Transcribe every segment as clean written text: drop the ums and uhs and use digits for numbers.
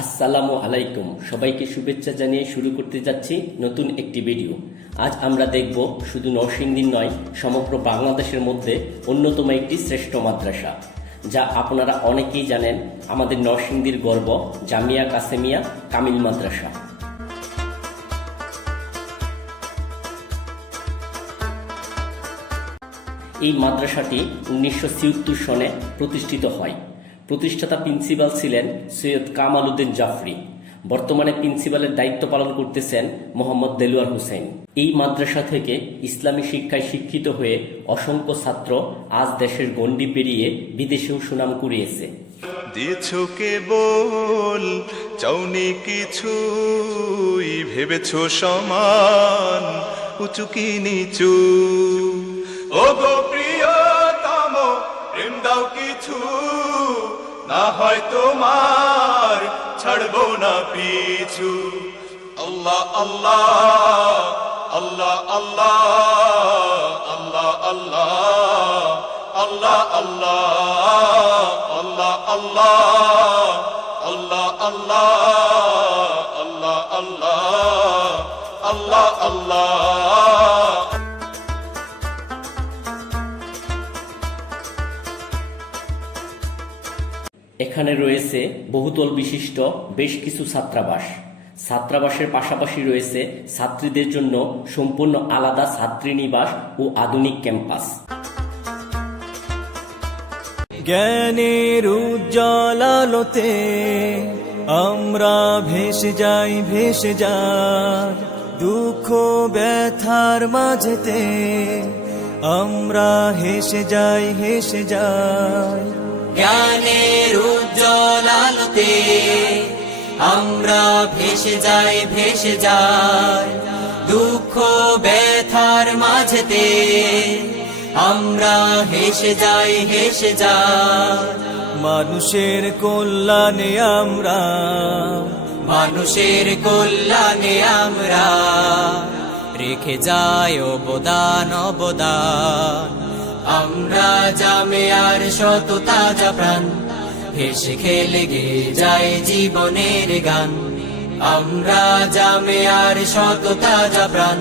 আসসালামু আলাইকুম, সবাইকে শুভেচ্ছা জানিয়ে শুরু করতে যাচ্ছি নতুন একটি ভিডিও। আজ আমরা দেখব শুধু নরসিংদীর নয়, সমগ্র বাংলাদেশের মধ্যে অন্যতম একটি শ্রেষ্ঠ মাদ্রাসা, যা আপনারা অনেকেই জানেন, আমাদের নরসিংদীর গর্ব জামিয়া কাসেমিয়া কামিল মাদ্রাসা। এই মাদ্রাসাটি 1976 সনে প্রতিষ্ঠিত হয়। প্রতিষ্ঠাতা প্রিন্সিপাল ছিলেন সৈয়দ কামাল উদ্দিন জাফরি। বর্তমানে প্রিন্সিপালের দায়িত্ব পালন করতেছেন মোহাম্মদ দেলোয়ার হোসেন। এই মাদ্রাসা থেকে ইসলামী শিক্ষায় শিক্ষিত হয়ে অসংখ্য ছাত্র আজ দেশের গণ্ডি পেরিয়ে বিদেশেও সুনাম কুড়িয়েছে। দিয়েছো কেবল চাওনি কিছুই, ভেবেছো সমান উঁচু কি নিচু। ও গো প্রিয়তম, প্রেম দাও কিছু, না হয় তোমার ছাড়বো না পিছু। আল্লাহ আল্লাহ আল্লাহ আল্লাহ আল্লাহ আল্লাহ আল্লাহ আল্লাহ আল্লাহ আল্লাহ আল্লাহ আল্লাহ আল্লাহ আল্লাহ আল্লাহ আল্লাহ। এখানে রয়েছে বহুতল বিশিষ্ট বেশ কিছু ছাত্রাবাস। ছাত্রাবাসের পাশাপাশি রয়েছে ছাত্রীদের জন্য সম্পূর্ণ আলাদা ছাত্রীনিবাস ও আধুনিক ক্যাম্পাস। জ্ঞানের উজ্জ্বল আলোতে আমরা ভেসে যাই দুঃখ ব্যথার মাঝেতে আমরা হেসে যাই জ্ঞানের উজ্জ্বল আলোতে আমরা ভেসে যাই দুঃখ ব্যথার মাঝেতে আমরা হেসে যাই মানুষের কল্যাণে আমরা রেখে যাই অবদান আমরা জামিয়ার শত তাজা প্রাণ, হেসে খেলে গে যায় জীবনের গান। আমরা জামিয়ার শত তাজা প্রাণ,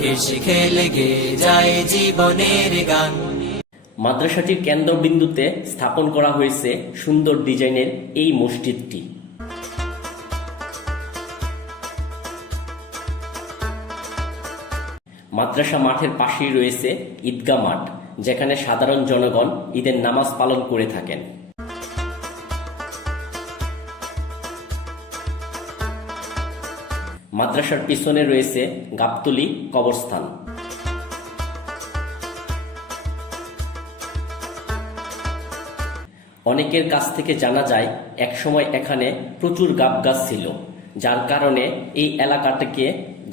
হেসে খেলে গে যায় জীবনের গান। মাদ্রাসাটির কেন্দ্রবিন্দুতে স্থাপন করা হয়েছে সুন্দর ডিজাইনের এই মসজিদটি। মাদ্রাসা মাঠের পাশেই রয়েছে ঈদগাহ মাঠ, যেখানে সাধারণ জনগণ ঈদের নামাজ পালন করে থাকেন। মাদ্রাসার পিছনে রয়েছে গাবতলী কবরস্থান। অনেকের কাছ থেকে জানা যায়, একসময় এখানে প্রচুর গাব গাছ ছিল, যার কারণে এই এলাকাটাকে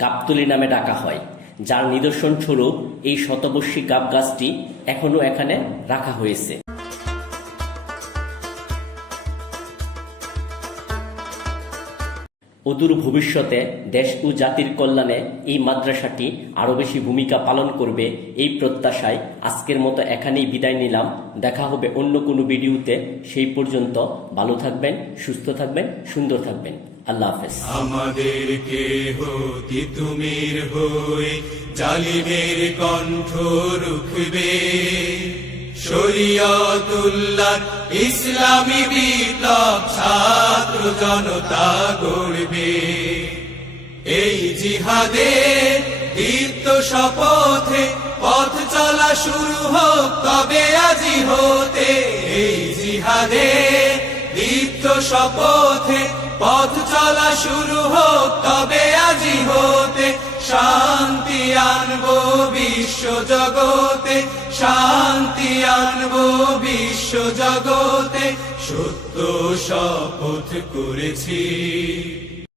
গাবতলী নামে ডাকা হয়। যার নিদর্শন স্বরূপ এই শতবর্ষী গাব গাছটি এখনো এখানে রাখা হয়েছে। অদূর ভবিষ্যতে দেশ ও জাতির কল্যাণে এই মাদ্রাসাটি আরো বেশি ভূমিকা পালন করবে, এই প্রত্যাশায় আজকের মতো এখানেই বিদায় নিলাম। দেখা হবে অন্য কোনো ভিডিওতে। সেই পর্যন্ত ভালো থাকবেন, সুস্থ থাকবেন, সুন্দর থাকবেন। আল্লাহ হাফেজ। আমাদেরকে হতি তুমির হয়ে জালিমের কণ্ঠ রুখবে, শরিয়তুল্লাহ ইসলামী বিপ্লব ছাত্র জনতা গড়বে। এই জিহাদের দীপ্ত শপথে পথ চলা শুরু হোক তবে আজি হতে। এই জিহাদের দীপ্ত শপথে পথ চলা শুরু হোক তবে আজি হতে। শান্তি আনবো বিশ্ব জগতে, শান্তি আনবো বিশ্ব জগতে, সত্য শপথ করেছি।